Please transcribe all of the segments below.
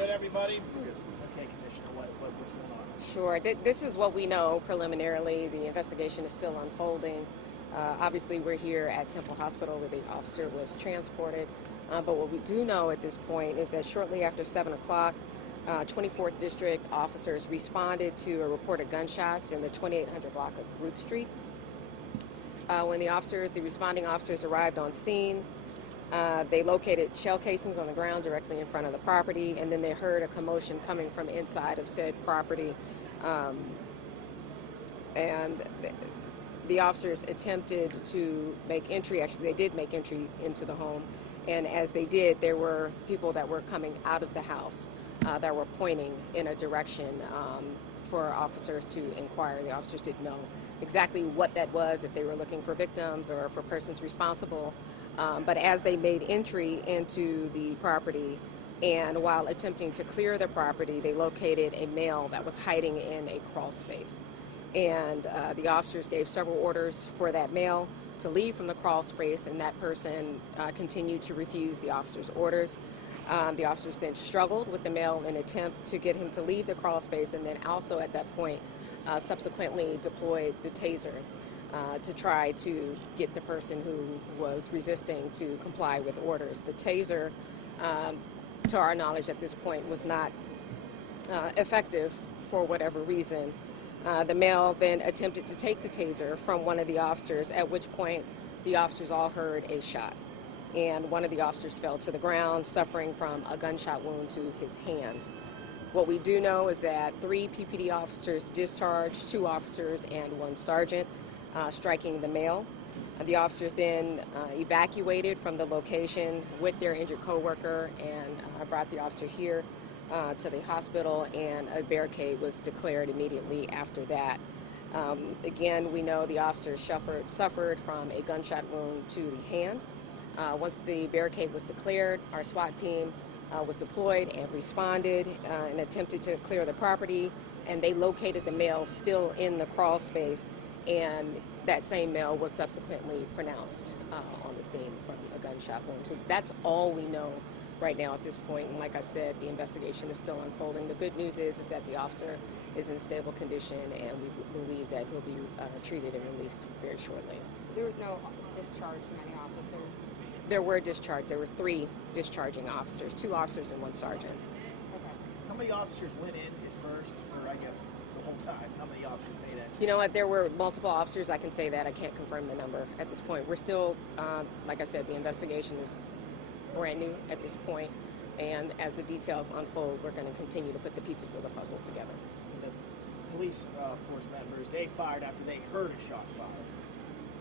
good, everybody? Good. Okay, Commissioner, what's going on? Sure. This is what we know preliminarily. The investigation is still unfolding. Obviously, we're here at Temple Hospital where the officer was transported. But what we do know at this point is that shortly after 7 o'clock, 24th District officers responded to a report of gunshots in the 2800 block of Ruth Street. When the responding officers arrived on scene, they located shell casings on the ground directly in front of the property, and then they heard a commotion coming from inside of said property. And the officers attempted to make entry. Actually, they did make entry into the home. And as they did, there were people that were coming out of the house that were pointing in a direction for officers to inquire. The officers didn't know exactly what that was, if they were looking for victims or for persons responsible. But as they made entry into the property, and while attempting to clear the property, they located a male that was hiding in a crawl space. And the officers gave several orders for that male to leave from the crawl space, and that person continued to refuse the officers' orders. The officers then struggled with the male in an attempt to get him to leave the crawl space, and then also at that point subsequently deployed the taser to try to get the person who was resisting to comply with orders. The taser, to our knowledge at this point, was not effective for whatever reason. The male then attempted to take the taser from one of the officers, at which point the officers all heard a shot. And one of the officers fell to the ground, suffering from a gunshot wound to his hand. What we do know is that 3 PPD officers discharged, 2 officers and 1 sergeant, striking the male. The officers then evacuated from the location with their injured co-worker and brought the officer here to the hospital, and a barricade was declared immediately after that. Again, we know the officers suffered from a gunshot wound to the hand. Once the barricade was declared, our SWAT team was deployed and responded and attempted to clear the property, and they located the male still in the crawl space, and that same male was subsequently pronounced on the scene from a gunshot wound. So that's all we know right now at this point, and like I said, the investigation is still unfolding. The good news is that the officer is in stable condition, and we believe that he'll be treated and released very shortly. There was no discharge from any officers? There were discharged. There were 3 discharging officers, 2 officers and 1 sergeant. Okay. How many officers went in at first, or I guess the whole time? How many officers made entry? You know what? There were multiple officers. I can say that. I can't confirm the number at this point. We're still, like I said, the investigation is brand new at this point, and as the details unfold, we're going to continue to put the pieces of the puzzle together. The police force members, they fired after they heard a shot fired.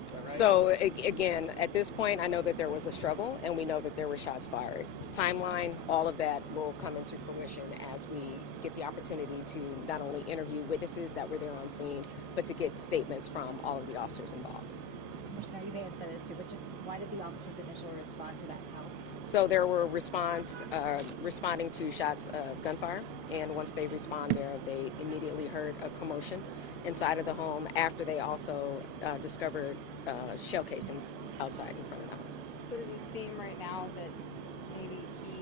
Is that right? So again, at this point, I know that there was a struggle, and we know that there were shots fired. Timeline, all of that will come into fruition as we get the opportunity to not only interview witnesses that were there on scene, but to get statements from all of the officers involved. Commissioner, you may have said this too, but just why did the officers initially respond to that house? So there were responding to shots of gunfire, and once they respond there, they immediately heard a commotion inside of the home after they also discovered shell casings outside in front of the home. So does it seem right now that maybe he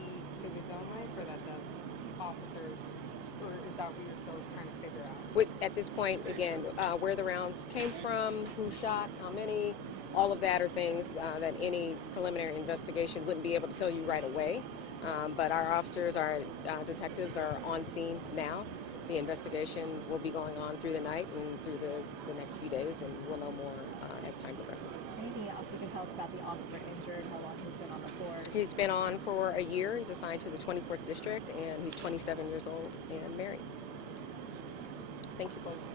took his own life, or that the officers, or is that what you're still trying to figure out? At this point, again, where the rounds came from, who shot, how many, all of that are things that any preliminary investigation wouldn't be able to tell you right away. But our officers, our detectives are on scene now. The investigation will be going on through the night and through the next few days, and we'll know more as time progresses. Anything else you can tell us about the officer injured, how long he's been on the floor? He's been on for a year. He's assigned to the 24th District, and he's 27 years old and married. Thank you, folks.